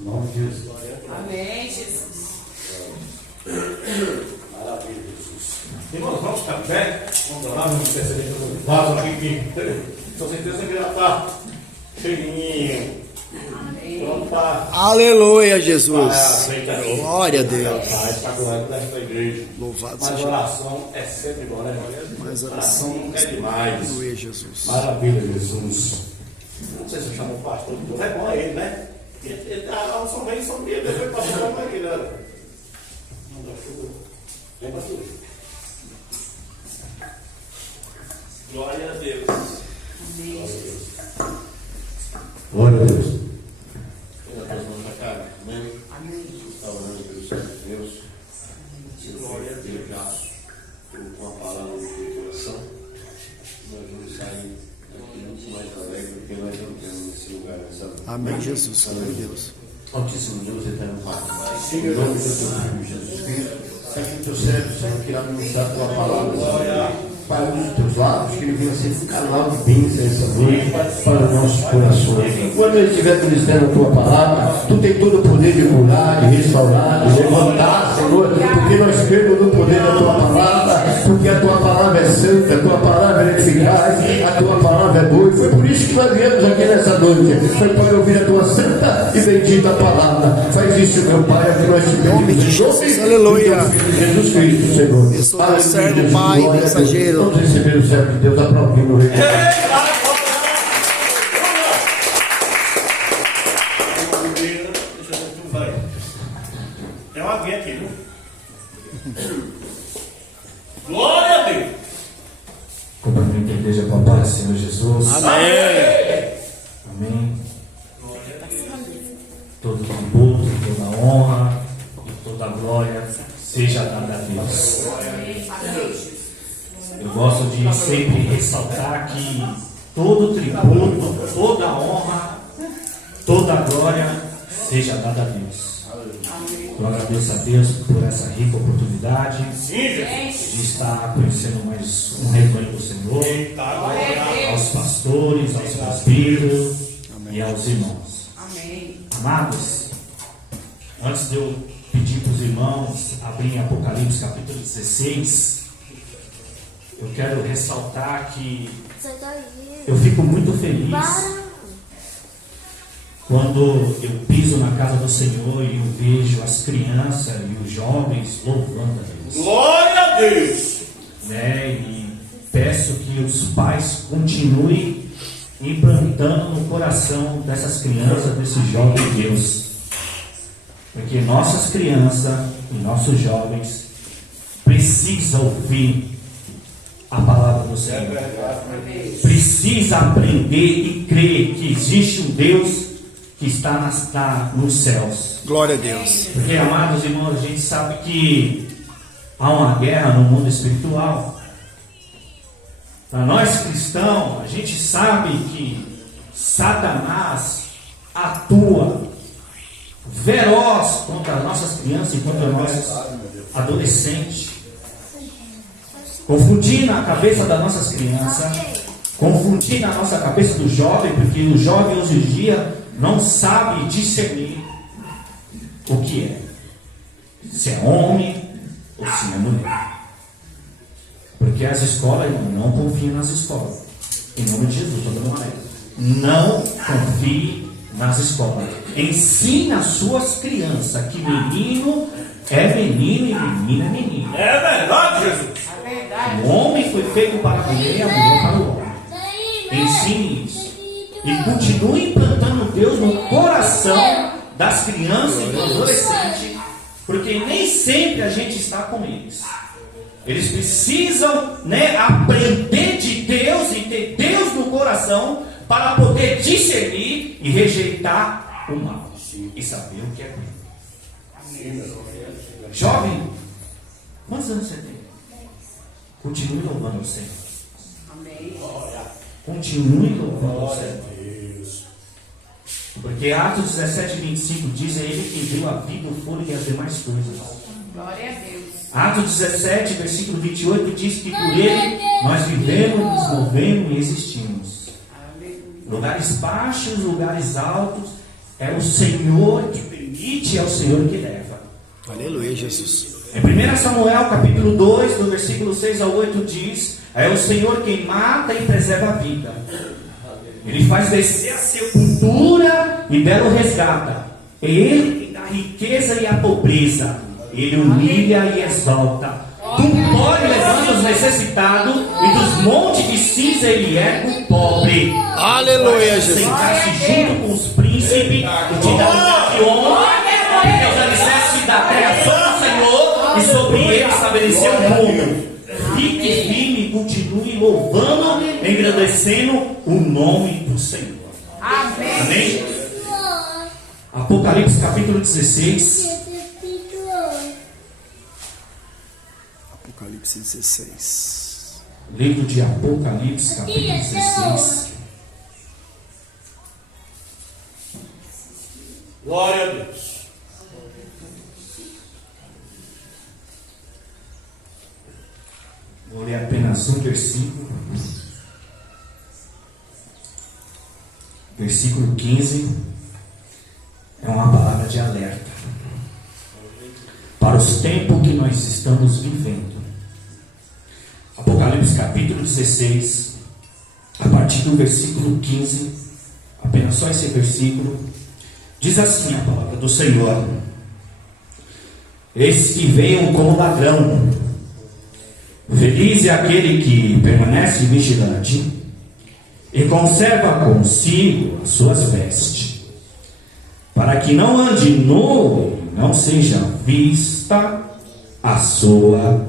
Em nome de Jesus. Amém, Jesus. Maravilha, Jesus. Irmãos, vamos ficar de pé. Vamos orar, vamos perceber que eu vaso aqui que com certeza que já está cheirinho. Pronto para. Aleluia, Jesus. Glória a Deus. Está correto desta igreja. Louvado Mas seja. oração é sempre bom, né, irmão? Mas Oração nunca é demais. Aleluia, Jesus. Maravilha, Jesus. Não sei se eu chamo o pastor, mas é bom ele, né? A oração vem sombria, depois passa para a maneira. Manda chuva. Vem para tudo. Glória a Deus. Amém. Glória a Deus. Glória a Deus, mão na cara. Amém. Amém. Está orando pelo Senhor de Deus. Glória a Deus. Já com a palavra no teu coração. Nós vamos sair daqui muito mais alegre do que nós entramos nesse lugar, nessa noite. Amém, Jesus. Glória a Deus. Altíssimo Deus, eterno Pai. Em nome do teu Filho Jesus Cristo. Pegue no teu cérebro, Senhor, que irá ministrar a tua palavra. Pai, dos teus lábios, que ele venha ser um canal de bênção essa noite para os nossos corações. Enquanto ele estiver ministrando a tua palavra, tu tem todo o poder de curar, de restaurar, de levantar, Senhor, porque nós cremos no poder da tua palavra, porque a tua palavra é santa, a tua palavra é eficaz, a tua palavra é boa. Foi por isso que nós viemos aqui nessa noite. Foi para ouvir a tua santa e bendita palavra. Faz isso, meu Pai, é que nós te pedimos em nome Aleluia. do teu Filho Jesus Cristo, Senhor. Eu sou teu servo, Pai, mensageiro. Vamos receber o servo de Deus, aplaudindo o Rei. Tem alguém aqui, viu? Glória a Deus! Cumprimento a igreja com a paz do Senhor Jesus. Amém. Amém. Todo tributo, toda honra e toda glória seja dada a Deus. Eu gosto de sempre ressaltar que todo tributo, toda honra, toda glória seja dada a Deus. Eu agradeço a Deus por essa rica oportunidade de estar conhecendo mais um rebanho do Senhor, aos pastores, aos presbíteros e aos irmãos. Amados, antes de eu pedir para os irmãos abrirem Apocalipse capítulo 16, eu quero ressaltar que eu fico muito feliz quando eu piso na casa do Senhor e eu vejo as crianças e os jovens louvando a Deus. Glória a Deus! E peço que os pais continuem implantando no coração dessas crianças, desses jovens Deus. Porque nossas crianças e nossos jovens precisam ouvir a palavra do Senhor. Precisa aprender e crer que existe um Deus que está nos céus. Glória a Deus. Porque, amados irmãos, a gente sabe que há uma guerra no mundo espiritual. Para nós cristãos, a gente sabe que Satanás atua feroz contra as nossas crianças e contra os nossos adolescentes, confundindo a cabeça das nossas crianças, confundindo a nossa cabeça do jovem, porque o jovem hoje em dia não sabe discernir o que é, se é homem ou se é mulher. Porque as escolas, irmão, não confiam nas escolas. Em nome de Jesus, estou dando uma lei. Não confie nas escolas. Ensine as suas crianças que menino é menino e menina é menina. É verdade, Jesus. É verdade. O homem foi feito para a mulher e a mulher para o homem. Ensine isso. E continue implantando Deus no coração das crianças e dos adolescentes, porque nem sempre a gente está com eles. Eles precisam, aprender de Deus e ter Deus no coração para poder discernir e rejeitar o mal e saber o que é bem. Jovem, quantos anos você tem? Continue louvando o Senhor. Amém. Continue louvando o Senhor. Porque Atos 17, 25 diz: é Ele que deu a vida, o fôlego e as demais coisas. Glória a Deus. Atos 17, versículo 28 diz que por Ele nós vivemos, nos movemos e existimos. Aleluia. Lugares baixos, lugares altos, é o Senhor que permite, é o Senhor que leva. Aleluia, Jesus. Em 1 Samuel capítulo 2, do versículo 6 ao 8 diz: é o Senhor quem mata e preserva a vida. Ele faz descer a sepultura e dela o resgata. É Ele que dá a riqueza e a pobreza. Ele humilha e exalta. Do pó ele levanta os necessitados, e dos montes de cinza ele ergue o pobre. Aleluia, Jesus. Sentar-se junto com os príncipes e te dar de honra, porque os alicerces da terra são do Senhor, e sobre ele estabeleceu o mundo. Fique firme, continue louvando, engrandecendo o nome do Senhor. Amém. Amém? Apocalipse capítulo 16. Apocalipse 16. Livro de Apocalipse capítulo 16. Glória a Deus. Vou ler apenas um versículo. Versículo 15. É uma palavra de alerta para os tempos que nós estamos vivendo. Apocalipse capítulo 16, a partir do versículo 15, apenas só esse versículo, diz assim a palavra do Senhor: eis que venho como ladrão. Feliz é aquele que permanece vigilante e conserva consigo as suas vestes, para que não ande nu e não seja vista a sua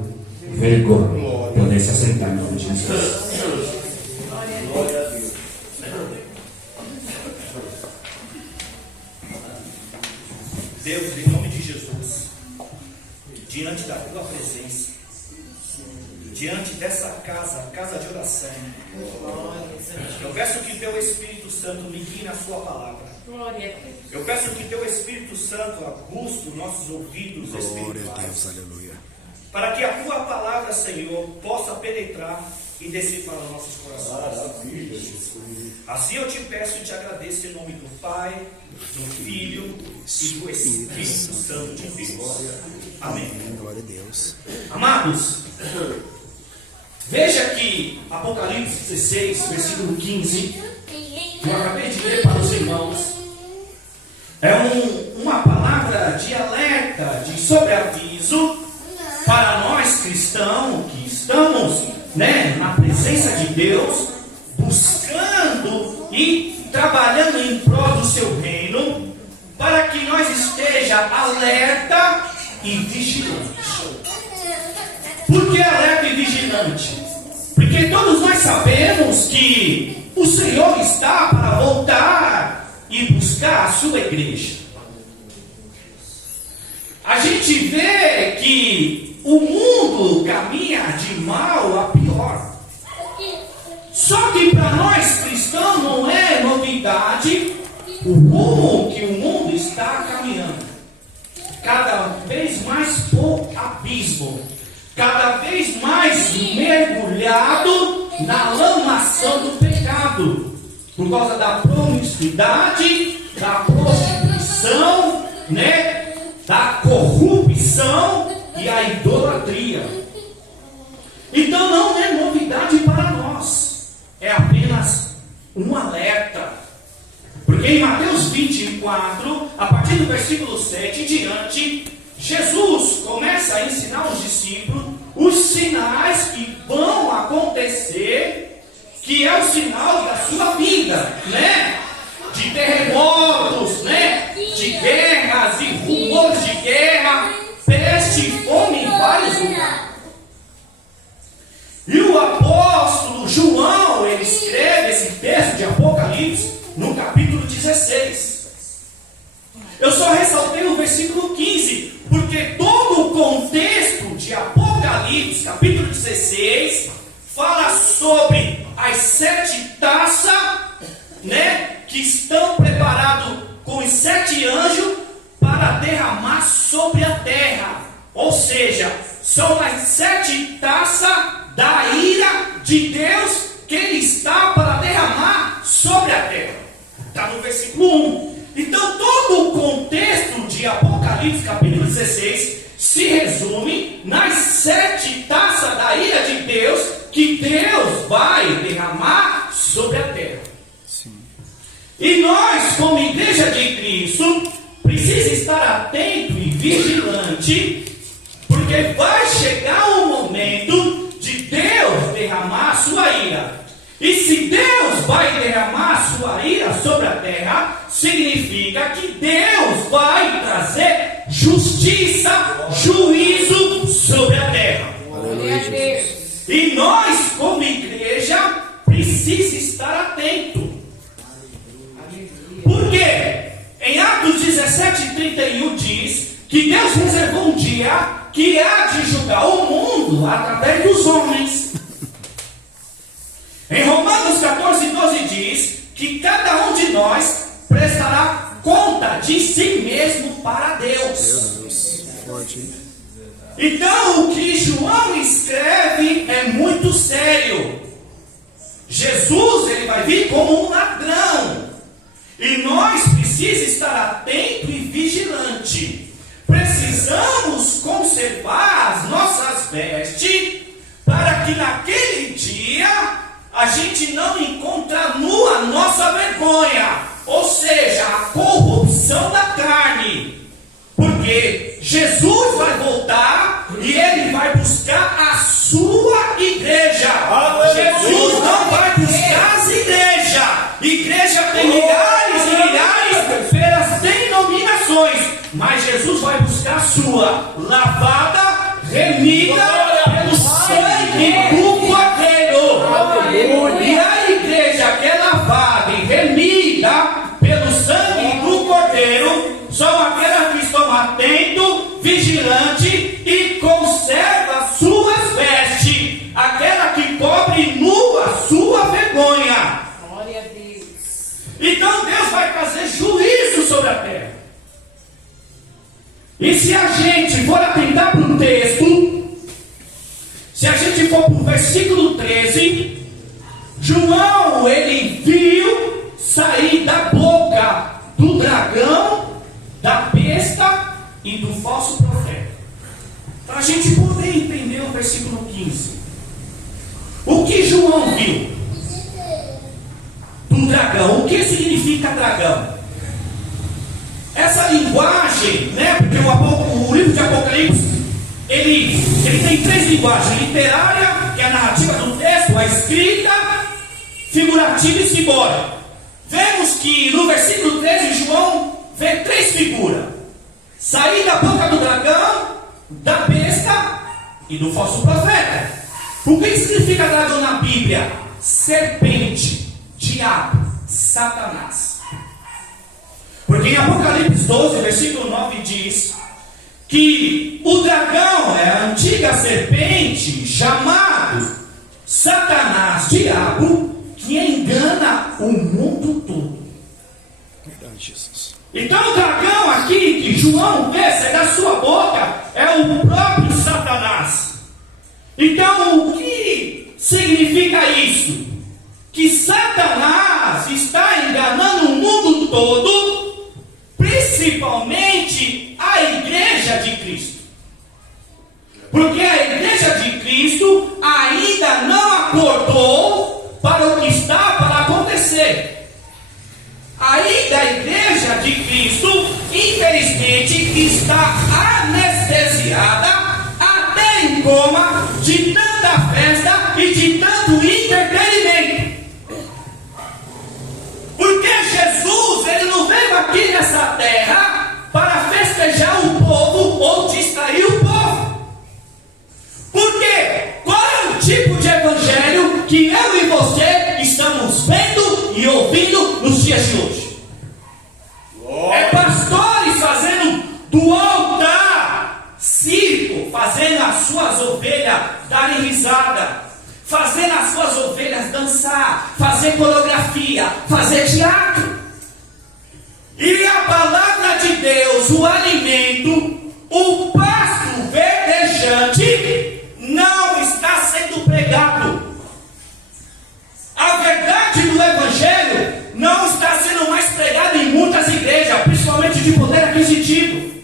vergonha. Podem se assentar em nome de Jesus. Glória a Deus. Deus, em nome de Jesus, diante da tua presença, diante dessa casa, casa de oração, eu peço que teu Espírito Santo me guie na sua palavra. Eu peço que teu Espírito Santo aguste os nossos ouvidos Glória a Deus, espirituais, aleluia. para que a tua palavra, Senhor, possa penetrar e descer para os nossos corações. Assim eu te peço e te agradeço em nome do Pai, do Filho e do Espírito Santo de Deus. Amém. Glória a Deus. Amados, veja que Apocalipse 16, versículo 15, que eu acabei de ler para os irmãos, é uma palavra de alerta, de sobreaviso para nós cristãos que estamos, na presença de Deus, buscando e trabalhando em prol do seu reino, para que nós esteja alerta e vigilante. Por que alerta e vigilante? Porque todos nós sabemos que o Senhor está para voltar e buscar a sua igreja. A gente vê que o mundo caminha de mal a pior. Só que para nós cristãos não é novidade o rumo que o mundo está caminhando. Cada vez mais por abismo, cada vez mais mergulhado na lamação do pecado, por causa da promiscuidade, da prostituição, da corrupção e a idolatria. Então não é novidade para nós, é apenas um alerta. Porque em Mateus 24, a partir do versículo 7 em diante, Jesus começa a ensinar os discípulos os sinais que vão acontecer, que é o sinal da sua vida, de terremotos, de guerras e rumores de guerra, peste e fome em vários lugares. E o apóstolo João, ele escreve esse texto de Apocalipse no capítulo 16. Eu só ressaltei o versículo 15, porque todo o contexto de Apocalipse, capítulo 16, fala sobre as 7 taças, que estão preparados com os 7 anjos para derramar sobre a terra. Ou seja, são as 7 taças da ira de Deus que Ele está para derramar sobre a terra. Está no versículo 1. Então todo o contexto de de Apocalipse, capítulo 16, se resume nas 7 taças da ira de Deus que Deus vai derramar sobre a terra. Sim. E nós, como igreja de Cristo, precisamos estar atento e vigilante, porque vai chegar o momento de Deus derramar a sua ira. E se Deus vai derramar a sua ira sobre a terra, significa que Deus vai trazer justiça, juízo sobre a terra. Glória a Deus. E nós, como igreja, precisamos estar atentos. Por quê? Em Atos 17:31 diz que Deus reservou um dia que há de julgar o mundo através dos homens. Em Romanos 14:12 diz que cada um de nós prestará conta de si mesmo para Deus. Deus, forte, hein? Então o que João escreve é muito sério. Jesus, ele vai vir como um ladrão. E nós precisamos estar atento e vigilante. Precisamos conservar as nossas vestes para que naquele dia a gente não encontra nua a nossa vergonha, ou seja, a corrupção da carne. Porque Jesus vai voltar e ele vai buscar a sua igreja. Jesus não vai buscar as igrejas. Igreja tem milhares e milhares pelas denominações, mas Jesus vai buscar a sua, lavada, remida pelo sangue do Cordeiro. E a igreja que é lavada e remida pelo sangue do Cordeiro são aquelas que estão atentos, vigilantes e conservam suas vestes, aquela que cobre nua a sua vergonha. Glória a Deus. Então Deus vai trazer juízo sobre a terra. E se a gente for atentar para o texto, se a gente for para o versículo 13, João, ele viu sair da boca do dragão, da besta e do falso profeta. Para a gente poder entender o versículo 15. O que João viu do dragão? O que significa dragão? Essa linguagem, né? Porque o livro de Apocalipse, ele tem 3 linguagens: literária, que é a narrativa do texto, a escrita, figurativa e simbólica. Vemos que no versículo 13 João vê 3 figuras: sair da boca do dragão, da besta e do falso profeta. O que significa dragão na Bíblia? Serpente, diabo, Satanás. Porque em Apocalipse 12, versículo 9 diz que o dragão é a antiga serpente chamado Satanás, diabo, que engana o mundo todo. Verdade, Jesus. Então o dragão aqui que João vê sair da sua boca é o próprio Satanás. Então o que significa isso? Que Satanás está enganando o mundo todo, principalmente a igreja de Cristo. Porque a igreja de Cristo ainda não acordou para o que está para acontecer. Ainda a igreja de Cristo, infelizmente, está anestesiada, até em coma, de tanta festa e de tanto entretenimento. Porque Jesus, ele não veio aqui nessa terra para festejar o povo ou distrair o povo. Por quê? Qual é o tipo de evangelho que eu e você estamos vendo e ouvindo nos dias de hoje? É pastores fazendo do altar circo, fazendo as suas ovelhas darem risada, fazendo as suas ovelhas dançar, fazer coreografia, fazer teatro. E a palavra de Deus, o alimento, o pasto verdejante, não está sendo pregado. A verdade do Evangelho não está sendo mais pregada em muitas igrejas, principalmente de poder aquisitivo.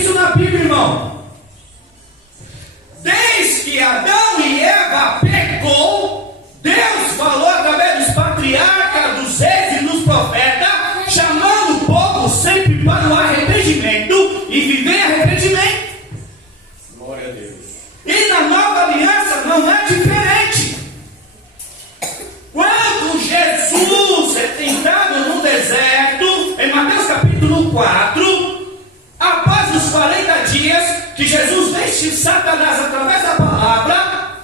isso na Bíblia, irmão. Desde que Adão e Eva pecou, Deus falou através dos patriarcas, dos reis e dos profetas, chamando o povo sempre para o arrependimento e viver em arrependimento. Glória a Deus. E na nova aliança não é diferente. Quando Jesus é tentado no deserto, em Mateus capítulo 4, após os 40 dias que Jesus vence Satanás através da palavra,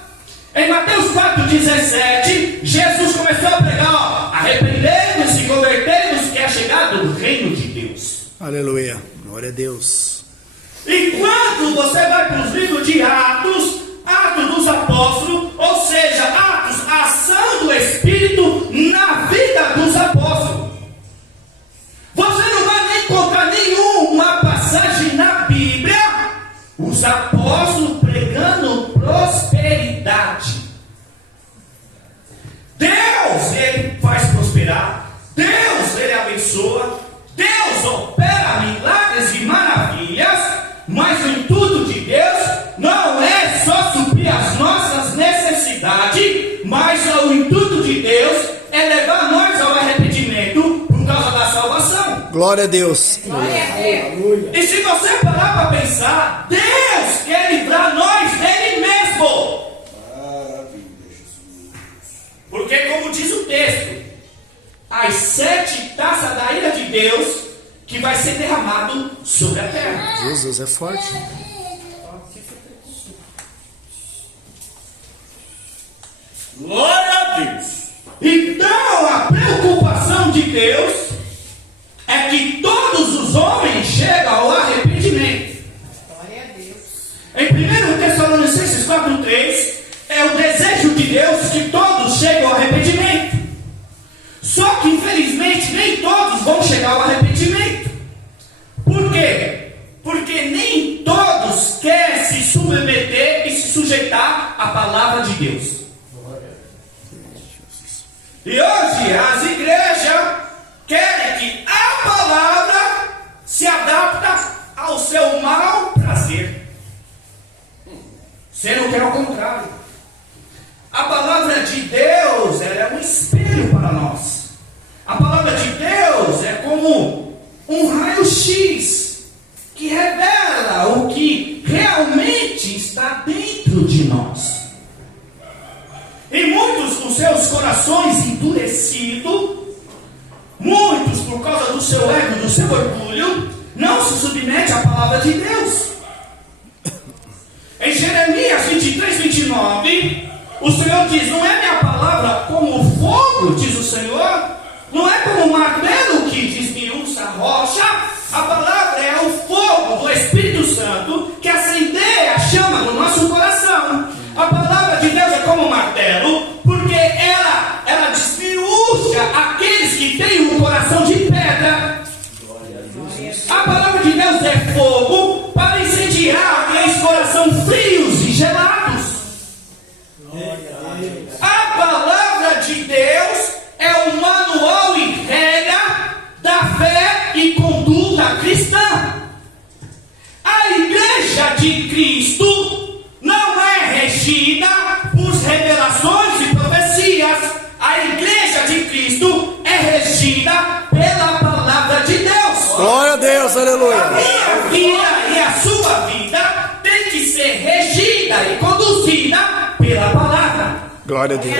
em Mateus 4,17, Jesus começou a pregar, arrependei-vos e convertei-vos, que é chegado o reino de Deus. Aleluia. Glória a Deus. Enquanto você vai para os livros de Atos, Atos dos Apóstolos, ou seja, Atos, a ação do Espírito na vida dos apóstolos, você não vai nem encontrar nenhuma passagem na Bíblia, os apóstolos pregando prosperidade. Deus, Ele faz prosperar, Deus, Ele abençoa, Deus opera milagres e maravilhas, mas o intuito de Deus não é só suprir as nossas necessidades, mas o intuito de Deus é levar nós ao arrependimento por causa da salvação. Glória a Deus. Glória a Deus. E se você parar para pensar, Deus quer livrar nós dele mesmo. Porque, como diz o texto, as 7 taças da ira de Deus que vai ser derramado sobre a terra. Jesus é forte. Glória a Deus. Então, a preocupação de Deus é que todos os homens chegam ao arrependimento. Glória a Deus. Em 1 Tessalonicenses 4,3, é o desejo de Deus que todos cheguem ao arrependimento. Só que, infelizmente, nem todos vão chegar ao arrependimento. Por quê? Porque nem todos querem se submeter e se sujeitar à palavra de Deus. E hoje as igrejas querem que a palavra se adapte ao seu mau prazer. Sendo que é o contrário. A palavra de Deus, ela é um espelho para nós. A palavra de Deus é como um raio-x que revela o que realmente está dentro de nós. E muitos com seus corações endurecidos, muitos por causa do seu ego, do seu orgulho, não se submetem à palavra de Deus. Em Jeremias 23, 29, o Senhor diz: não é minha palavra como fogo, diz o Senhor, não é como um martelo que desmiuça a rocha. A palavra é o fogo do Espírito Santo que acendeia a chama do nosso coração. A palavra de Deus é como um martelo, porque ela desmiuça aqueles que têm um coração de pedra. A palavra de Deus é fogo para incendiar aqueles corações frios e gelados. A palavra de Deus é o manual e regra da fé e conduta cristã. A igreja de Cristo não é regida por revelações e profecias. A igreja de Cristo é regida pela palavra de Deus. Glória a Deus, aleluia. A minha vida e a sua vida tem que ser regida e conduzida pela palavra. Glória a Deus.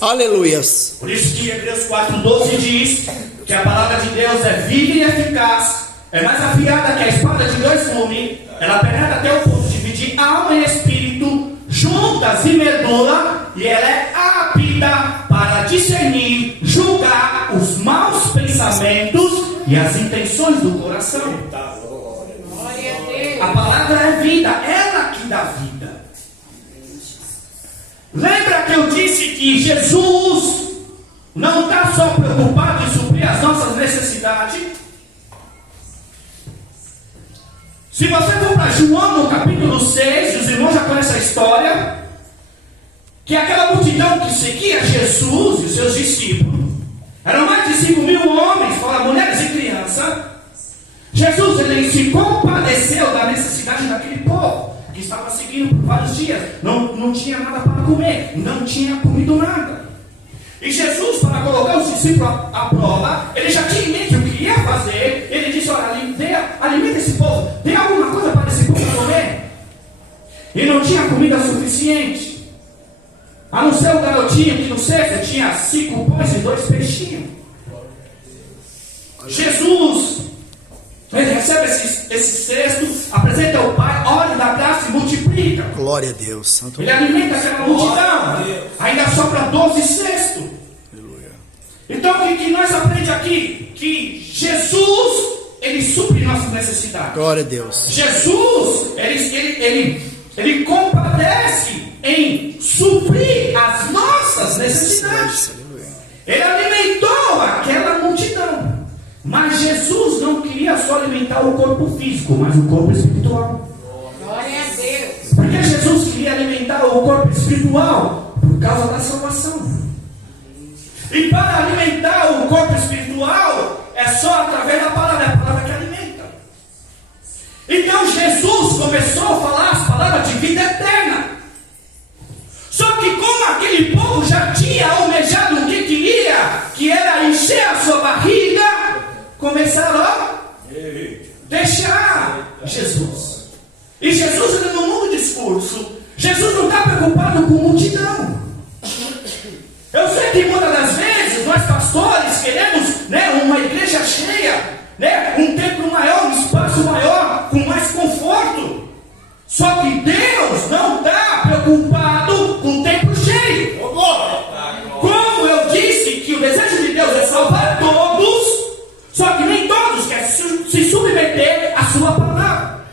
Aleluias. Por isso que Hebreus 4,12 diz que a palavra de Deus é viva e eficaz, é mais afiada que a espada de 2 gumes, ela penetra até o ponto de dividir alma e espírito, juntas e medula, e ela é apta para discernir, julgar os maus pensamentos e as intenções do coração. Glória a Deus. A palavra é vida, ela que dá vida. Lembra que eu disse que Jesus não está só preocupado em suprir as nossas necessidades? Se você for para João no capítulo 6, os irmãos já conhecem a história, que aquela multidão que seguia Jesus e os seus discípulos, eram mais de 5.000 homens, fora mulheres e crianças. Jesus, ele se compadeceu da necessidade daquele povo que estava seguindo por vários dias, não tinha nada para comer, não tinha comido nada. E Jesus, para colocar os discípulos à prova, ele já tinha em mente o que ia fazer. Ele disse: olha, alimenta esse povo, dê alguma coisa para esse povo comer. E não tinha comida suficiente, a não ser o garotinho que no cesto tinha 5 pães e 2 peixinhos. Jesus, ele recebe esse cesto, apresenta ao Pai, olha, dá graça e multiplica. Glória a Deus. Santo. Ele alimenta aquela multidão. Ainda sobra 12 cestos. Aleluia. Então o que nós aprendemos aqui? Que Jesus, ele supre nossas necessidades. Glória a Deus. Jesus, ele compadece em suprir as nossas necessidades. Aleluia. Ele alimentou aquela multidão. Mas Jesus não queria só alimentar o corpo físico, mas o corpo espiritual. Glória a Deus. Porque Jesus queria alimentar o corpo espiritual por causa da salvação. E para alimentar o corpo espiritual é só através da palavra, é a palavra que alimenta. Então Jesus começou a falar as palavras de vida eterna. Só que como aquele povo já tinha almejado o que queria, que era encher a sua barriga, começaram a deixar Jesus. E Jesus, ele não muda o discurso. Jesus não está preocupado com multidão. Eu sei que muitas das vezes nós pastores queremos, uma igreja cheia, um templo maior, um espaço maior, com mais conforto. Só que Deus não está preocupado com o templo cheio. Como eu disse que o desejo de Deus é salvar todos, só que nem todos querem se submeter à sua palavra.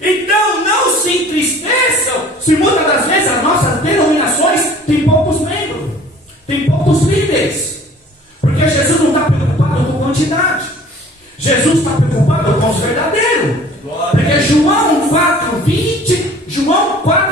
Então não se entristeçam se muitas das vezes as nossas denominações têm poucos membros, têm poucos líderes. Porque Jesus não está preocupado com quantidade. Jesus está preocupado com os verdadeiros. Porque João 4,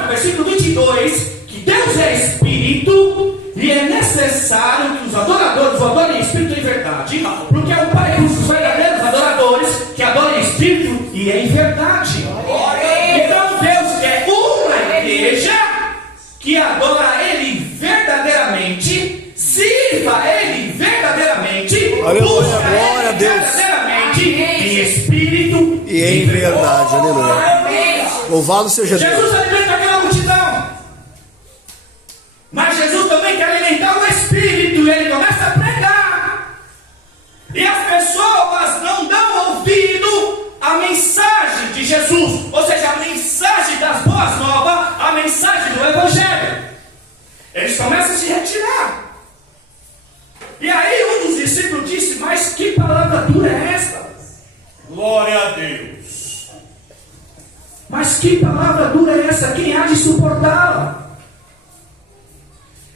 versículo 22, que Deus é Espírito e é necessário que os adoradores o adorem em Espírito e em verdade. Porque é o Pai dos verdadeiros adoradores que adorem em Espírito e em verdade. Então Deus quer uma igreja que adora Ele verdadeiramente, sirva Ele verdadeiramente, Aleluia, busca glória a Ele Deus. verdadeiramente em Espírito E em verdade. Aleluia. Louvado seja Deus. Jesus alimenta aquela multidão, mas Jesus também quer alimentar o Espírito. E Ele começa a pregar, e as pessoas não dão ouvido à mensagem de Jesus, ou seja, a mensagem das boas novas, a mensagem do Evangelho. Eles começam a se retirar. E aí um dos discípulos disse: mas que palavra dura é esta? Glória a Deus. Mas que palavra dura é essa? Quem há de suportá-la?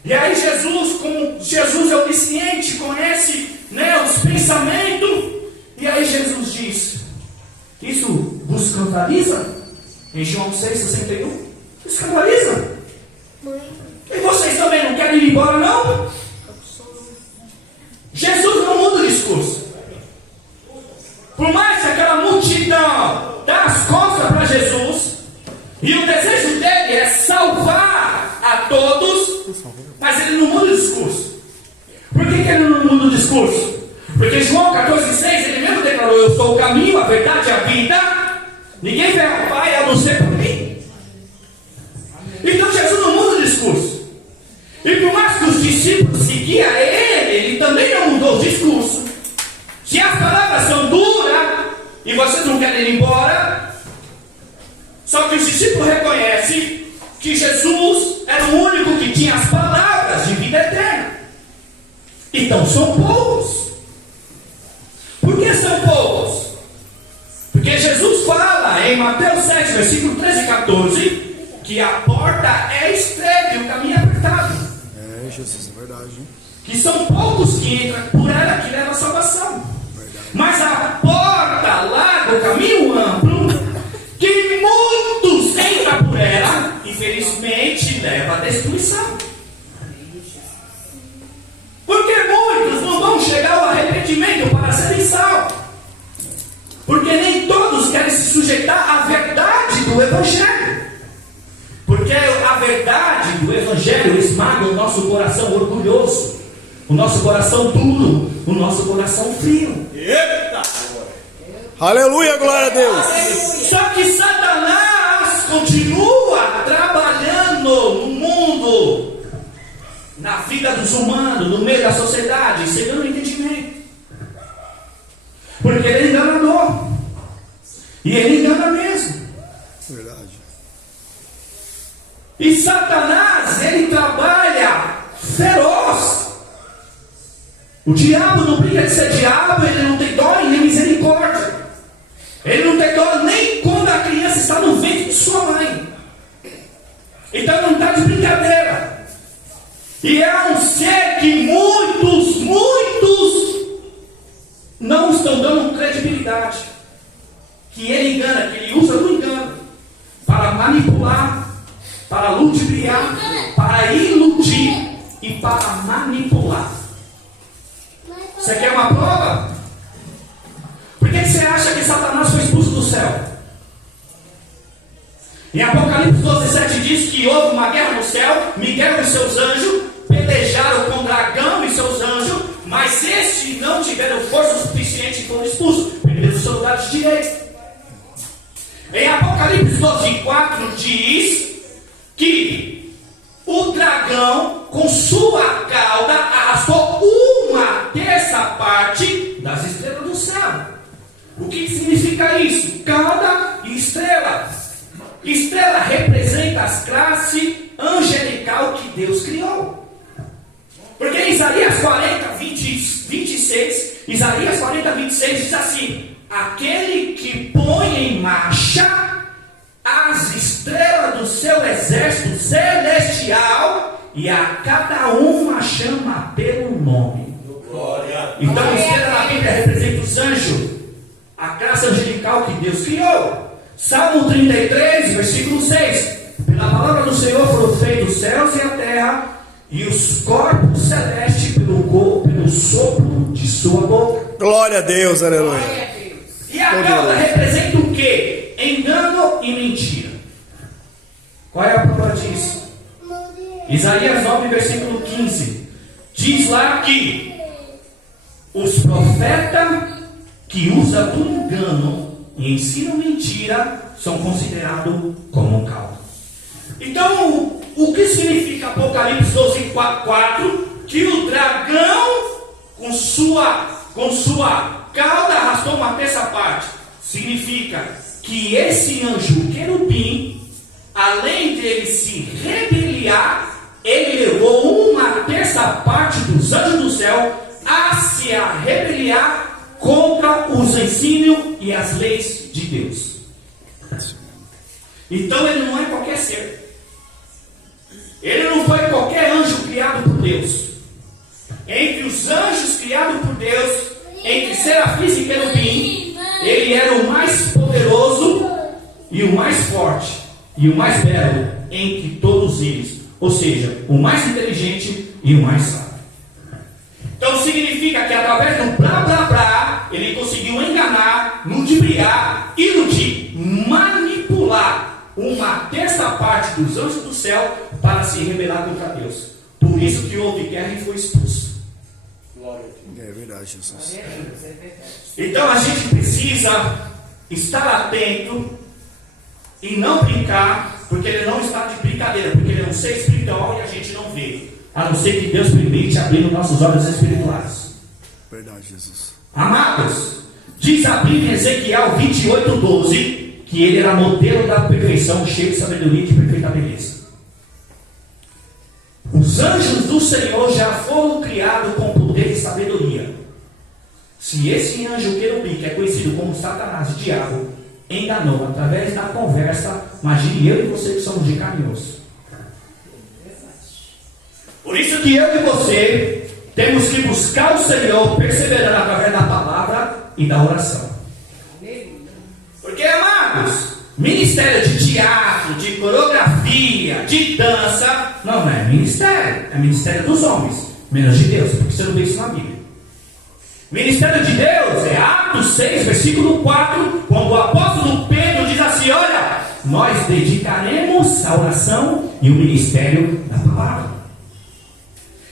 E aí Jesus, como Jesus é onisciente, conhece os pensamentos. E aí Jesus diz: isso vos escandaliza? Em João 6,61. Escandaliza? E vocês também não querem ir embora, não? Jesus não muda o discurso. Por mais que aquela multidão dá as costas para Jesus, e o desejo dele é salvar a todos, mas ele não muda o discurso. Por que ele não muda o discurso? Porque João 14,6 ele mesmo declarou: eu sou o caminho, a verdade e a vida, ninguém vem ao Pai a não ser por mim. Então Jesus não muda o discurso. E por mais que os discípulos seguiam ele também não mudou o discurso. Se as palavras são duras e vocês não querem ir embora, só que os discípulos reconhecem que Jesus era o único que tinha as palavras de vida eterna. Então são poucos. Por que são poucos? Porque Jesus fala em Mateus 7, versículo 13 e 14, que a porta é estreita e o caminho é apertado. É, Jesus, é verdade. Que são poucos que entram por ela, que leva a salvação. Mas a porta lá do caminho amplo, que muitos entram por ela, infelizmente leva à destruição. Porque muitos não vão chegar ao arrependimento para serem salvos. pessoas querem se sujeitar à verdade do Evangelho. Porque a verdade do Evangelho esmaga o nosso coração orgulhoso, o nosso coração duro, o nosso coração frio. Eita! Aleluia, glória a Deus. Só que Satanás continua trabalhando no mundo, na vida dos humanos, no meio da sociedade, cegando o entendimento. Porque ele é enganador. E ele engana mesmo. Verdade. E Satanás, ele trabalha feroz. O diabo não brinca de ser diabo, ele não tem dó e nem misericórdia. Ele não tem dó nem quando a criança está no ventre de sua mãe. Então não está de brincadeira. E é um ser que muitos não estão dando credibilidade. Que ele engana, que ele usa do engano para manipular, para ludibriar, para iludir e para manipular. Você quer uma prova? Por que você acha que Satanás foi expulso do céu? Em Apocalipse 12:7 diz que houve uma guerra no céu, Miguel e seus anjos pelejaram com o dragão e seus anjos, mas estes não tiveram força suficiente e foram expulsos, perderam o seu lugar de direito. Em Apocalipse 12:4 diz que o dragão, com sua cauda, arrastou uma terça parte das estrelas do céu. O que significa isso? Cauda e estrela. Estrela representa as classes angelical que Deus criou. Porque em Isaías 26 diz assim: aquele que põe em marcha as estrelas do seu exército celestial, e a cada uma chama pelo nome. Então a estrela na Bíblia representa os anjos, a classe angelical que Deus criou. Salmo 33, versículo 6: pela palavra do Senhor foram feitos os céus e a terra, e os corpos celestes pelo sopro de sua boca. Glória a Deus, aleluia. E a cauda representa o quê? Engano e mentira. Qual é a prova disso? Isaías 9, versículo 15 diz lá que os profetas que usam do engano e ensinam mentira são considerados como cauda. Então, o que significa Apocalipse 12:4? Que o dragão com sua cauda arrastou uma terça parte. Significa que esse anjo querubim, além dele se rebeliar, ele levou uma terça parte dos anjos do céu a se rebeliar contra os ensinos e as leis de Deus. Então ele não é qualquer ser. Ele não foi qualquer anjo criado por Deus. Entre os anjos criados por Deus, entre serafins e querubim, ele era o mais poderoso e o mais forte e o mais belo entre todos eles. Ou seja, o mais inteligente e o mais sábio. Então significa que através do blá blá blá, ele conseguiu enganar, ludibriar, iludir, manipular uma terça parte dos anjos do céu para se rebelar contra Deus. Por isso que houve guerra e foi expulso. É verdade, Jesus. Então a gente precisa estar atento e não brincar, porque ele não está de brincadeira, porque ele é um ser espiritual e a gente não vê, a não ser que Deus permite abrir nossos olhos espirituais. Verdade, Jesus. Amados, diz a Bíblia em Ezequiel 28:12 que ele era modelo da perfeição, cheio de sabedoria e de perfeita beleza. Os anjos do Senhor já foram criados com poder e sabedoria. Se esse anjo querubim, que é conhecido como Satanás, diabo, enganou através da conversa, imagine eu e você que somos de carne e osso. Por isso que eu e você temos que buscar o Senhor, perseverando através da palavra e da oração. Porque, amados, ministério de teatro, de coreografia, de dança, não é ministério, é ministério dos homens, menos de Deus, porque você não vê isso na Bíblia. Ministério de Deus é Atos 6, versículo 4, quando o apóstolo dedicaremos à oração e o ministério da palavra.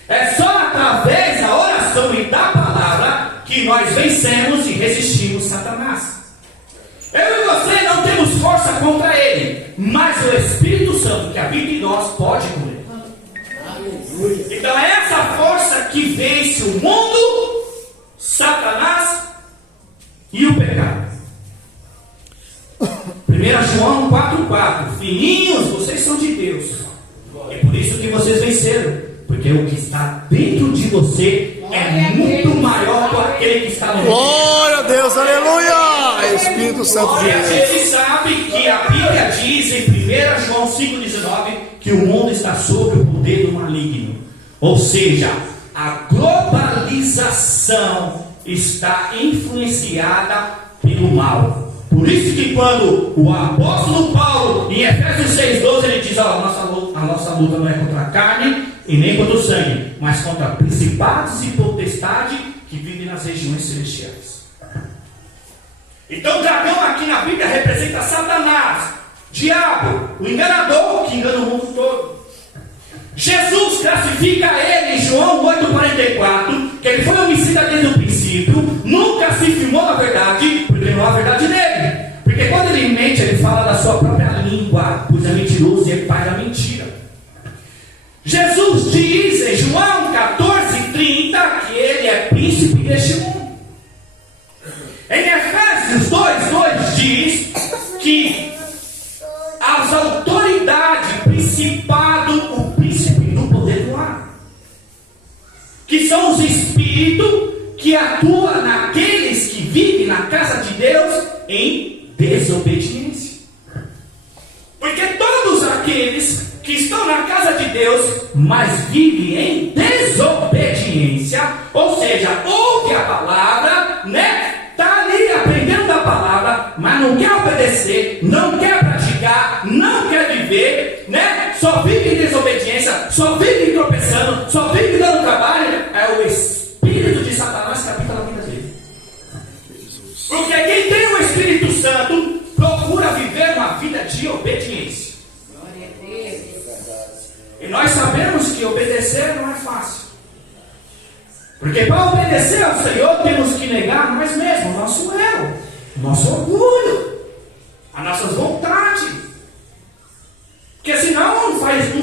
É só através da oração e da palavra que nós vencemos e resistimos Satanás. Eu e você não temos força contra ele, mas o Espírito Santo que habita em nós pode com ele. Então é essa força que vence o mundo, Satanás e o pecado. 1 João 4,4: Filhinhos, vocês são de Deus, é por isso que vocês venceram, porque o que está dentro de você é muito maior do que aquele que está no mundo. Glória a Deus, aleluia! Espírito Santo de E a Deus. gente sabe que a Bíblia diz em 1 João 5,19 que o mundo está sob o poder do maligno. Ou seja, a globalização está influenciada pelo mal. Por isso que quando o apóstolo Paulo, em Efésios 6,12, ele diz: a nossa luta não é contra a carne e nem contra o sangue, mas contra principados e potestades que vivem nas regiões celestiais. Então o dragão aqui na Bíblia representa Satanás, diabo, o enganador que engana o mundo todo. Jesus classifica ele em João 8,44 que ele foi homicida desde o princípio, nunca se firmou na verdade, porque não há verdade nele. Porque quando ele mente, ele fala da sua própria língua, pois é mentiroso e é pai da mentira. Jesus diz em João 14,30 que ele é príncipe deste mundo. Em Efésios 2,2 diz que as autoridades, principado, o príncipe do poder do ar, que são os espíritos que atuam naqueles que vivem na casa de Deus em desobediência. Porque todos aqueles que estão na casa de Deus, mas vivem em desobediência, ou seja, ouve a palavra, está ali aprendendo da palavra, mas não quer obedecer, não quer praticar, não quer viver, só vive em desobediência, só vive tropeçando, só vive dando trabalho. É o Espírito de Satanás que habita na vida dele. Porque quem tem o Espírito Santo procura viver uma vida de obediência. E nós sabemos que obedecer não é fácil. Porque para obedecer ao Senhor temos que negar nós mesmos, o nosso eu, o nosso orgulho, as nossas vontades. Porque senão não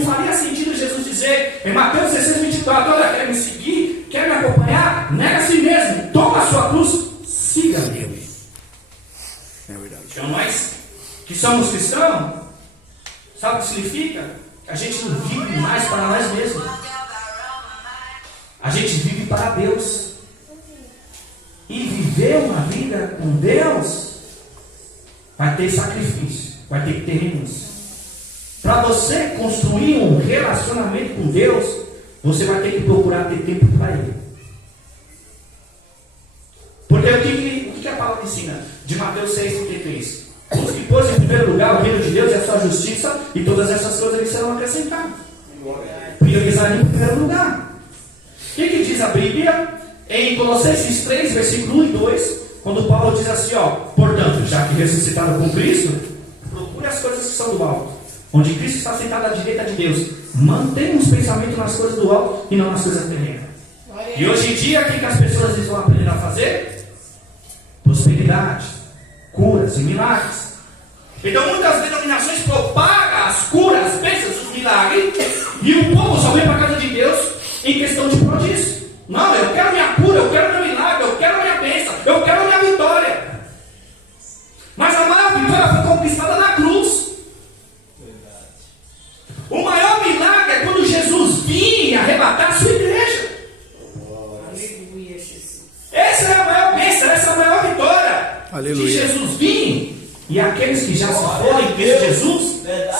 faria sentido Jesus dizer em Mateus 16,24: olha, quer me seguir, quer me acompanhar, nega a si mesmo, toma a sua cruz, siga-me. É verdade. Então nós que somos cristãos, sabe o que significa? A gente não vive mais para nós mesmos. A gente vive para Deus. E viver uma vida com Deus vai ter sacrifício, vai ter que ter renúncia. Para você construir um relacionamento com Deus, você vai ter que procurar ter tempo para Ele. Porque o que a palavra ensina? De Mateus 6,33: busque, pois, em primeiro lugar o reino de Deus e a sua justiça, e todas essas coisas lhe serão acrescentadas. Priorizar em primeiro lugar. O que diz a Bíblia? Em Colossenses 3, versículo 1 e 2, quando Paulo diz assim: portanto, já que ressuscitaram com Cristo, procure as coisas que são do alto, onde Cristo está sentado à direita de Deus. Mantenha os pensamentos nas coisas do alto e não nas coisas terrenas. E hoje em dia, o que as pessoas estão aprendendo a fazer? Prosperidade, curas e milagres. Então muitas denominações propagam as curas, as bênçãos, os milagres, e o povo só vem para a casa de Deus em questão de prodígio. Não, eu quero minha cura, eu quero meu milagre, eu quero minha bênção, eu quero minha vitória. Mas a maior vitória foi conquistada na cruz. O maior milagre é quando Jesus vinha arrebatar a sua igreja. Essa é a maior bênção, essa é a maior vitória. Aleluia. Que Jesus vinha e aqueles que já se foram em Cristo Jesus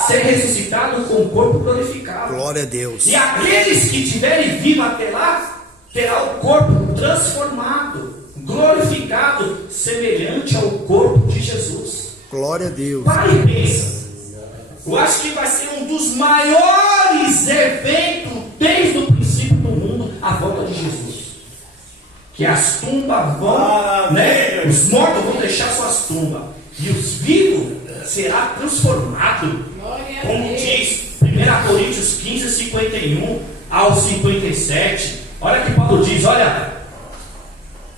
ser ressuscitados com o corpo glorificado. Glória a Deus. E aqueles que tiverem vivo até lá, terá o corpo transformado, glorificado, semelhante ao corpo de Jesus. Glória a Deus. Para e pensa. Eu acho que vai ser um dos maiores eventos desde o princípio do mundo, a volta de Jesus. Que as tumbas vão, os mortos vão deixar suas tumbas. E os vivos será transformado. Glória a Como Deus. diz 1 Coríntios 15, 51 ao 57. Olha que Paulo diz, olha,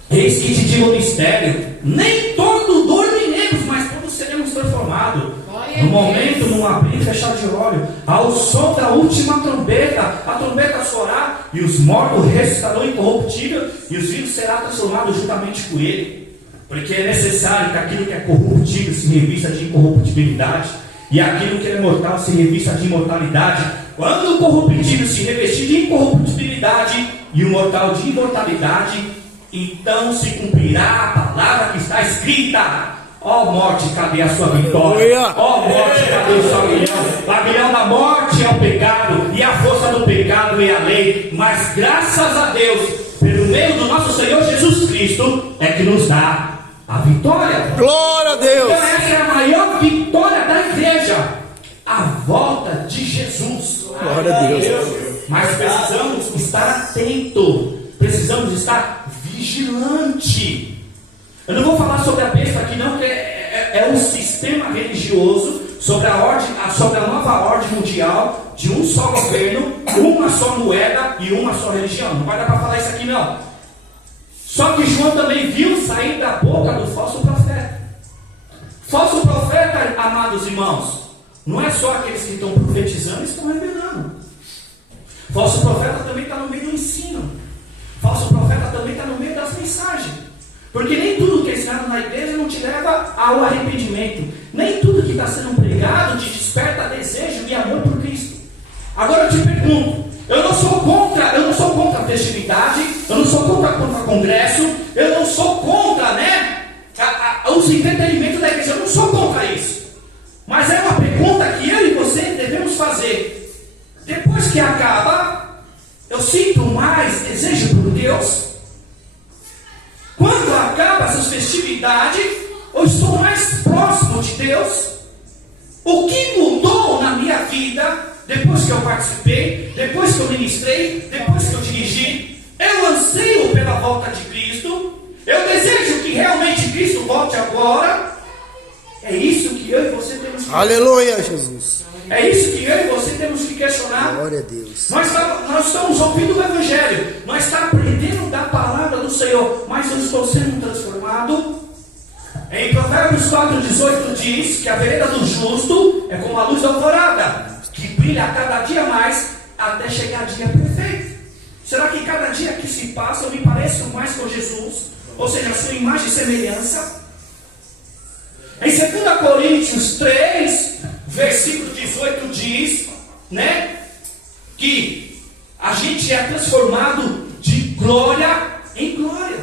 eis que te digo o mistério, nem todo dormiremos, mas todos seremos transformados. Glória a No Deus. momento, num abrir e fechar de olho, ao som da última trombeta, a trombeta soará, e os mortos ressuscitarão incorruptível, e os vivos serão transformados juntamente com ele. Porque é necessário que aquilo que é corruptível se revista de incorruptibilidade, e aquilo que é mortal se revista de imortalidade. Quando o corruptível se revestir de incorruptibilidade e o mortal de imortalidade, então se cumprirá a palavra que está escrita: ó morte, cadê a sua vitória? Ó morte, cadê o seu aguilhão? O aguilhão da morte é o pecado, e a força do pecado é a lei. Mas graças a Deus, pelo meio do nosso Senhor Jesus Cristo, é que nos dá a vitória. Glória a Deus. Então essa é a maior vitória da igreja, a volta de Jesus. Glória a Deus. Mas precisamos estar atento, precisamos estar vigilante. Eu não vou falar sobre a besta aqui não, que é um sistema religioso sobre sobre a nova ordem mundial de um só governo, uma só moeda e uma só religião. Não vai dar para falar isso aqui não. Só que João também viu sair da boca do falso profeta. Falso profeta, amados irmãos, não é só aqueles que estão profetizando e estão revelando. Falso profeta também está no meio do ensino. Falso profeta também está no meio das mensagens. Porque nem tudo que é ensinado na igreja não te leva ao arrependimento. Nem tudo que está sendo pregado te desperta desejo e amor por Cristo. Agora eu te pergunto, eu não sou contra a festividade, eu não sou contra congresso, eu não sou contra, os entretenimentos da igreja, eu não sou contra isso. Mas é uma pergunta que eu e você devemos fazer. Depois que acaba, eu sinto mais desejo por Deus? Quando acaba essas festividades, eu estou mais próximo de Deus? O que mudou na minha vida depois que eu participei, depois que eu ministrei, depois que eu dirigi? Eu anseio pela volta de Cristo? Eu desejo que realmente Cristo volte agora? É isso que eu e você temos que Aleluia, Jesus. É isso que eu e você temos que questionar. Glória a Deus. Nós estamos ouvindo o Evangelho, nós estamos aprendendo da palavra do Senhor, mas eu estou sendo transformado. Em Provérbios 4,18 diz que a vereda do justo é como a luz da alvorada, que brilha a cada dia mais até chegar dia perfeito. Será que cada dia que se passa eu me pareço mais com Jesus? Ou seja, a sua imagem e semelhança? Em 2 Coríntios 3, versículo 18 diz, que a gente é transformado de glória em glória.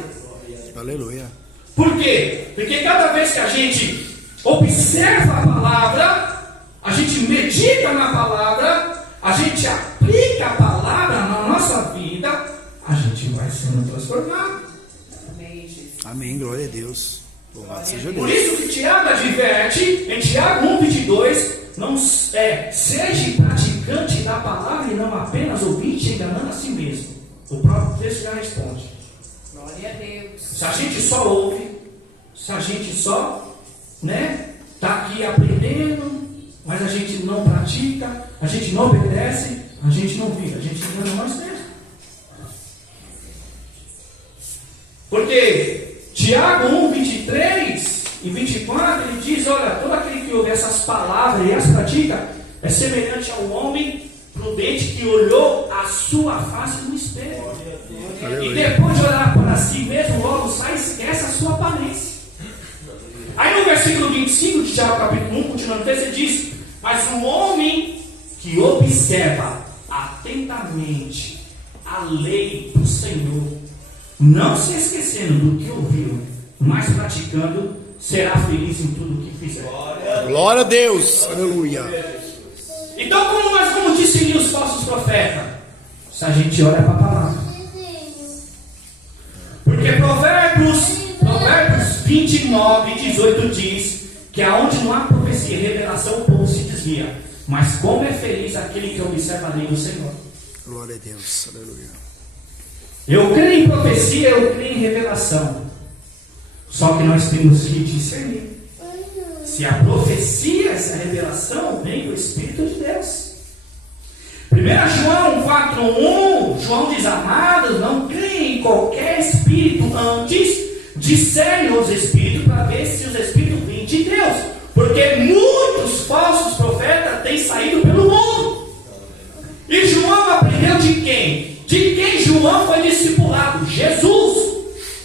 Aleluia. Por quê? Porque cada vez que a gente observa a palavra, a gente medita na palavra, a gente aplica a palavra na nossa vida, a gente vai sendo transformado. Amém, Jesus. Amém, glória a Deus. Louvado seja Por Deus. isso que Tiago adverte, em Tiago 1,22, não seja praticante da palavra e não apenas ouvinte, enganando a si mesmo. O próprio texto já responde. Glória a Deus. Se a gente só ouve, se a gente só está aqui aprendendo, mas a gente não pratica, a gente não obedece, a gente não vive, a gente engana nós mesmos. Porque Tiago 1, 23 e 24, ele diz, olha, todo aquele que ouve essas palavras e as pratica, é semelhante ao homem prudente que olhou a sua face no espelho. E depois de olhar para si mesmo, logo sai e esquece a sua aparência. Aí no versículo 25 de Tiago capítulo 1, continuando o texto, ele diz, mas o homem que observa atentamente a lei do Senhor, não se esquecendo do que ouviu, mas praticando, será feliz em tudo o que fizer. Glória a Deus. Aleluia. Então como nós vamos discernir os falsos profetas? Se a gente olha para a palavra. Porque Provérbios 29, 18 diz que aonde não há profecia e revelação, o povo se desvia. Mas como é feliz aquele que observa a lei do Senhor. Glória a Deus. Aleluia. Eu creio em profecia, eu creio em revelação. Só que nós temos que discernir. Se a profecia, essa revelação, vem do Espírito de Deus. 1 João 4,1, João diz: amados, não creem em qualquer espírito, antes discernem os espíritos para ver se os espíritos vêm de Deus, porque muitos falsos profetas têm saído pelo mundo. E João aprendeu de quem? De quem João foi discipulado? Jesus.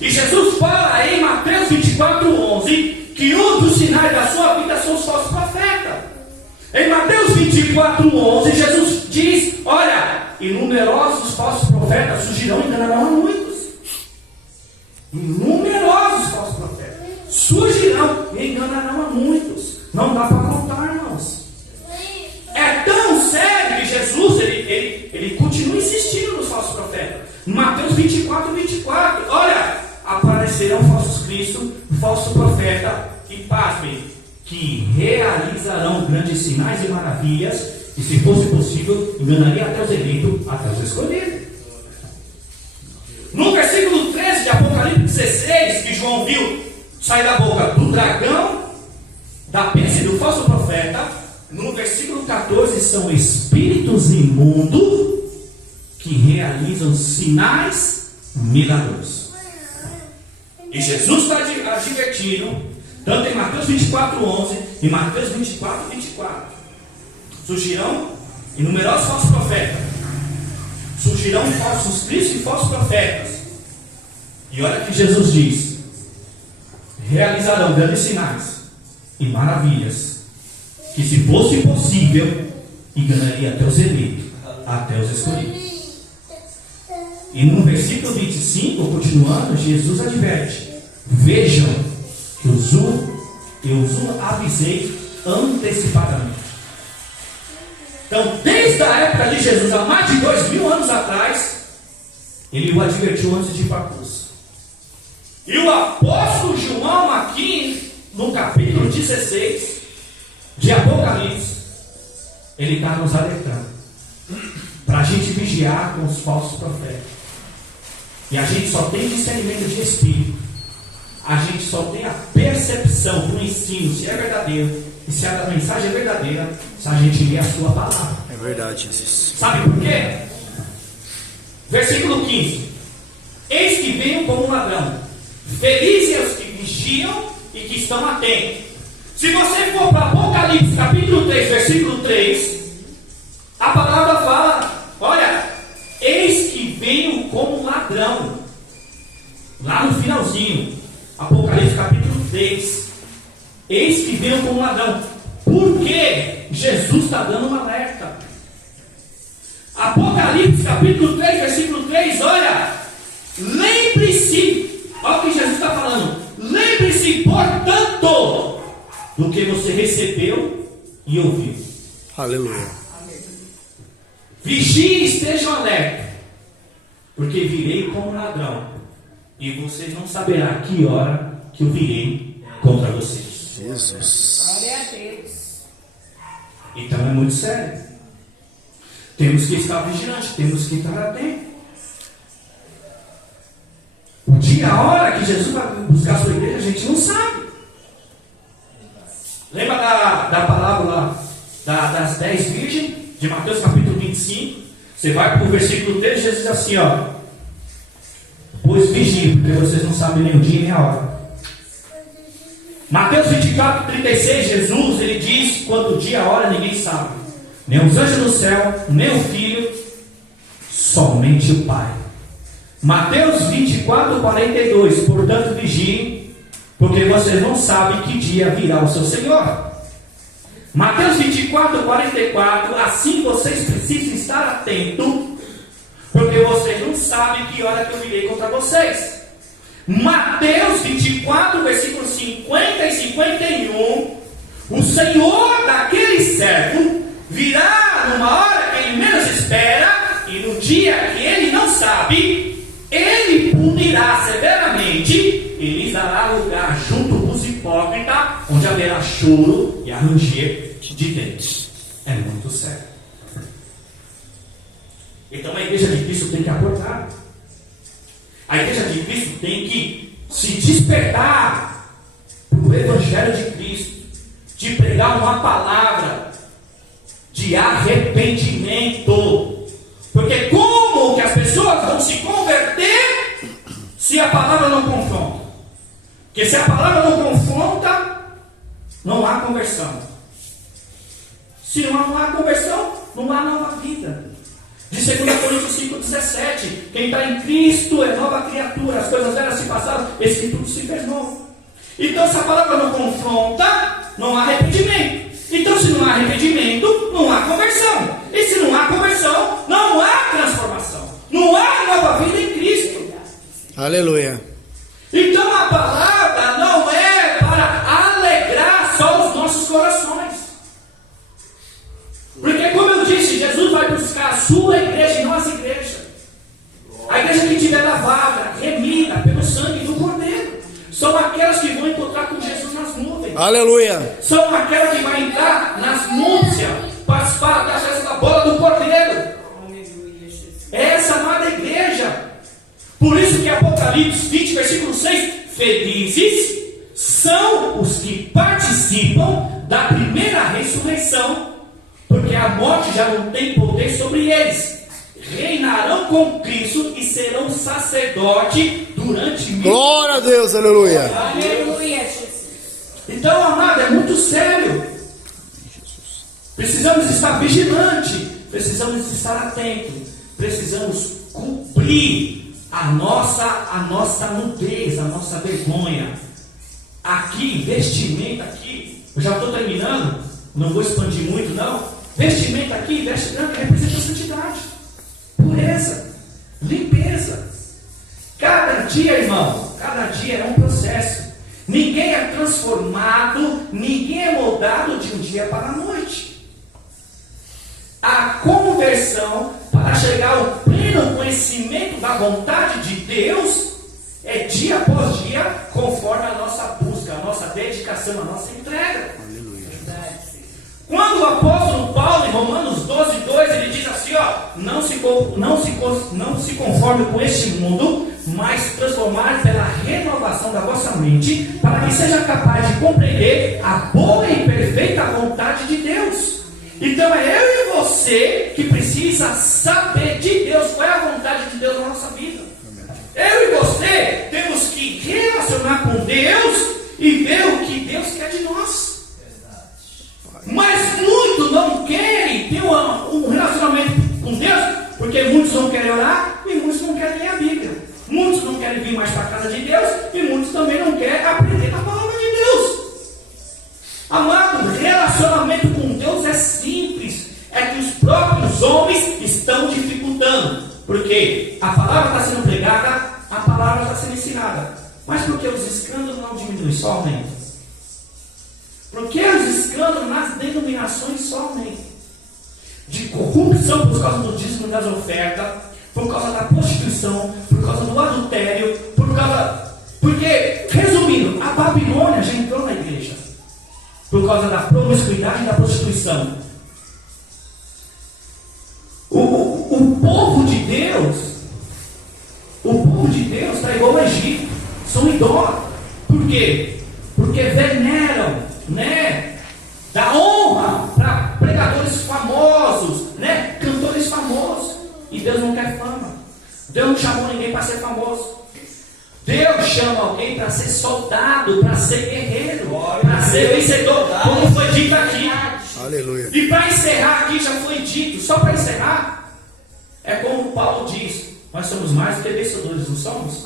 E Jesus fala em Mateus 24,11 que um dos sinais da sua vida são os falsos profetas. Em Mateus 24,11 Jesus diz: olha, e numerosos falsos profetas surgirão e enganarão a muitos. Numerosos falsos profetas surgirão e enganarão a muitos. Não dá para contar, irmãos. É tão sério que Jesus ele continua insistindo nos falsos profetas. Mateus 24, olha, aparecerão falsos cristos, falsos profetas, e pasmem, que realizarão grandes sinais e maravilhas, e se fosse possível, enganaria até os eleitos, até os escolhidos. No versículo 13 de Apocalipse 16, que João viu sair da boca do dragão, da besta e do falso profeta, no versículo 14 são espíritos imundos que realizam sinais milagrosos. E Jesus está advertindo, tanto em Mateus 24,11 e Mateus 24. Surgirão numerosos falsos profetas, surgirão falsos cristos e falsos profetas. E olha que Jesus diz: realizarão grandes sinais e maravilhas, que se fosse possível, enganaria até os eleitos, até os escolhidos. E no versículo 25, continuando, Jesus adverte: vejam que eu os avisei antecipadamente. Então, desde a época de Jesus, há mais de 2000 anos atrás, ele o advertiu antes de ir para a cruz. E o apóstolo João, aqui no capítulo 16 de Apocalipse, ele está nos alertando para a gente vigiar com os falsos profetas. E a gente só tem discernimento de espírito, a gente só tem a percepção do ensino, se é verdadeiro e se a mensagem é verdadeira, se a gente lê a sua palavra. É verdade, Jesus. Sabe por quê? Versículo 15: eis que venho como um ladrão, felizes os que vigiam e que estão atentos. Se você for para Apocalipse capítulo 3, versículo 3, a palavra fala: olha, eis que venho como um ladrão. Lá no finalzinho, Apocalipse capítulo 3, eis que venho como um ladrão. Por quê? Jesus está dando um alerta. Apocalipse capítulo 3, versículo 3, olha, lembre-se, olha o que Jesus está falando: lembre-se, portanto, do que você recebeu e ouviu. Aleluia. Vigie e estejam alerta, porque virei como ladrão, e vocês não saberão que hora que eu virei contra vocês. Jesus. Glória a Deus. Então é muito sério. Temos que estar vigilantes, temos que estar atentos. O dia, a hora que Jesus vai buscar a sua igreja, a gente não sabe. Lembra da palavra lá, das 10 virgens, de Mateus capítulo 25? Você vai para o versículo 3, Jesus diz assim, ó: pois vigiem, porque vocês não sabem nem o dia nem a hora. Mateus 24, 36, Jesus, ele diz: quando o dia e a hora ninguém sabe, nem os anjos do céu, nem o Filho, somente o Pai. Mateus 24, 42, portanto vigiem, porque vocês não sabem que dia virá o seu Senhor. Mateus 24, 44, assim vocês precisam estar atentos, porque vocês não sabem que hora que eu virei contra vocês. Mateus 24, versículos 50 e 51, o Senhor daquele servo virá numa hora que ele menos espera, e no dia que ele não sabe, ele punirá severamente, e lhes dará lugar junto com os hipócritas, onde haverá choro e ranger de dentes. É muito sério. Então a igreja de Cristo tem que acordar. A igreja de Cristo tem que se despertar para o Evangelho de Cristo. uma palavra de arrependimento. Porque como que as pessoas vão se converter se a palavra não confronta? Porque se a palavra não confronta, não há conversão. Se não há conversão, não há nova vida. De 2 Coríntios 5,17, quem está em Cristo é nova criatura, as coisas velhas se passaram, esse tudo se fez novo. Então, se a palavra não confronta, não há arrependimento. Então, se não há arrependimento, não há conversão. E se não há conversão, não há transformação. Não há nova vida em Cristo. Aleluia. Então, a palavra não é para alegrar só os nossos corações. Porque, como eu disse, Jesus vai buscar a sua igreja e nossa igreja. A igreja que estiver lavada, remida pelo sangue do Cordeiro. São aquelas que vão encontrar com Jesus nas nuvens. Aleluia. São aquelas que vão entrar nas núpcias, participar da festa da bola do Cordeiro. Essa amada igreja. Por isso que Apocalipse 20, versículo 6: felizes são os que participam da primeira ressurreição, porque a morte já não tem poder sobre eles. Reinarão com Cristo e serão sacerdote durante 1000 anos. Glória a Deus, aleluia. Aleluia, Jesus. Então, amado, é muito sério. Precisamos estar vigilantes, precisamos estar atentos, precisamos cumprir a nossa nudez, a nossa vergonha. Aqui, vestimenta aqui, eu já estou terminando, não vou expandir muito não. Vestimenta aqui, veste branca, representa a santidade, pureza, limpeza. Cada dia, irmão, cada dia é um processo. Ninguém é transformado, ninguém é moldado de um dia para a noite. A conversão, para chegar ao pleno conhecimento da vontade de Deus, é dia após dia, conforme a nossa busca, a nossa dedicação, a nossa entrega. Quando o apóstolo Paulo, em Romanos 12:2, ele diz assim, não se conforme com este mundo, mas transformar pela renovação da vossa mente, para que seja capaz de compreender a boa e perfeita vontade de Deus. Então é eu e você que precisa saber de Deus, qual é a vontade de Deus na nossa vida. Eu e você temos que relacionar com Deus e ver o que Deus quer de nós. Mas muitos não querem ter um relacionamento com Deus, porque muitos não querem orar e muitos não querem ler a Bíblia. Muitos não querem vir mais para a casa de Deus e muitos também não querem aprender a palavra de Deus. Amado, relacionamento com Deus é simples, é que os próprios homens estão dificultando, porque a palavra está sendo pregada, a palavra está sendo ensinada, mas porque os escândalos não diminuem, só aumentam. Porque os escândalos nas denominações só aumentam. De corrupção por causa do dízimo das ofertas, por causa da prostituição, por causa do adultério, porque, resumindo, a Babilônia já entrou na igreja por causa da promiscuidade e da prostituição. O povo de Deus está igual ao Egito, são idólatras. Por quê? Porque veneram, dá honra para pregadores famosos, cantores famosos. E Deus não quer fama. Deus não chamou ninguém para ser famoso. Deus chama alguém para ser soldado, para ser guerreiro, para ser vencedor, como foi dito aqui. Aleluia. E para encerrar aqui, já foi dito, só para encerrar, é como Paulo diz: nós somos mais do que vencedores, não somos?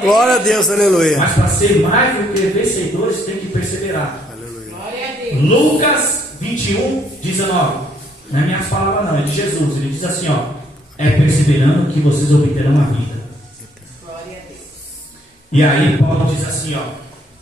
Glória a Deus, aleluia. Mas para ser mais do que vencedores, tem que perseverar. Aleluia. Glória a Deus. Lucas 21:19. Não é minhas palavras não, é de Jesus. Ele diz assim, é perseverando que vocês obterão a vida. Glória a Deus. E aí Paulo diz assim,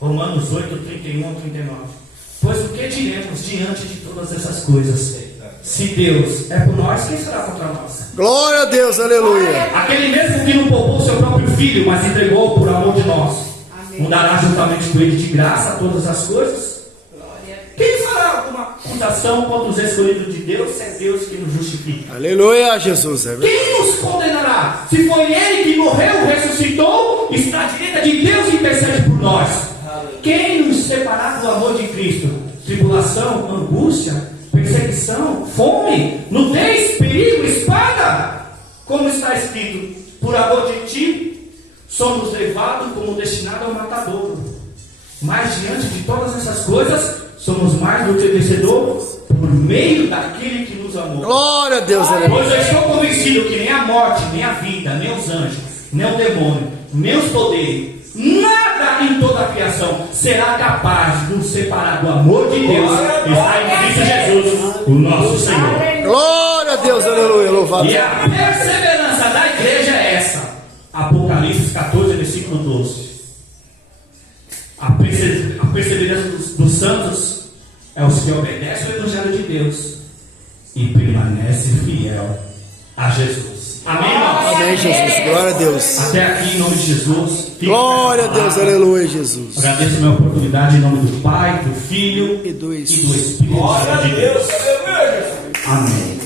Romanos 8:31-39. Pois o que diremos diante de todas essas coisas? Se Deus é por nós, quem será contra nós? Glória a Deus, aleluia. Aquele mesmo que não poupou seu próprio filho, mas entregou por amor de nós, Amém. não dará juntamente com ele de graça todas as coisas? Glória a Deus. Quem fará alguma acusação contra os escolhidos de Deus, se é Deus que nos justifica? Aleluia, Jesus. É verdade. Quem nos condenará? Se foi ele que morreu, ressuscitou, está à direita de Deus e intercede por nós. Quem nos separar do amor de Cristo? tribulação, angústia, perseguição, fome, nudez, perigo, espada. Como está escrito, por amor de ti, somos levados como destinado ao matadouro. Mas diante de todas essas coisas, somos mais do que vencedor por meio daquele que nos amou. Glória a Deus, Pois aleluia. eu estou convencido que nem a morte, nem a vida, nem os anjos, nem o demônio, nem os poderes, nada em toda a criação será capaz de nos separar do amor de Deus que está em Cristo Jesus, o nosso Senhor. Glória a Deus, aleluia. Louvado. E a perseverança da igreja é essa. Apocalipse 14, versículo 12. A perseverança dos santos é os que obedecem o Evangelho de Deus e permanecem fiel a Jesus. Amém, irmãos? Amém, Jesus. Glória a Deus. Até aqui, em nome de Jesus. Fique Glória a com essa Deus, palavra. aleluia, Jesus. Agradeço a minha oportunidade em nome do Pai, do Filho E do e do Espírito Santo de Deus. Aleluia, Jesus. Amém.